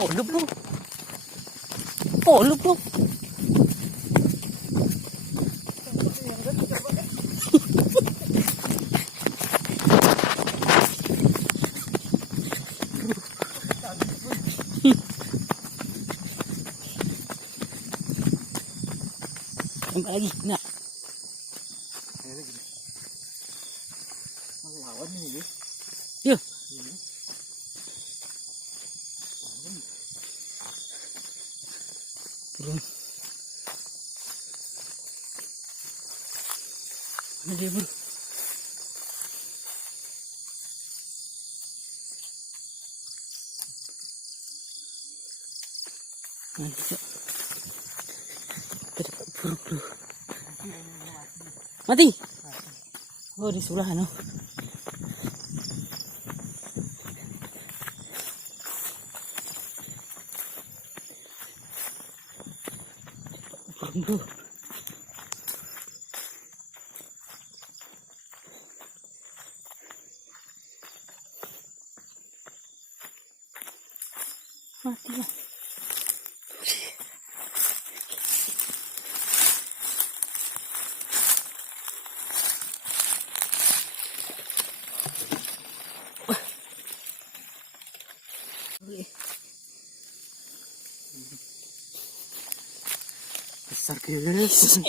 Oh, look bro. Oh, look bro. Nampak lagi, nak. Lawan ni dia. Ya. Turun. Mana dia bro? Kita dapat buruk dulu. Mati? Oh, di sebelah no. Burung dulu. Mati lah. Besar guys.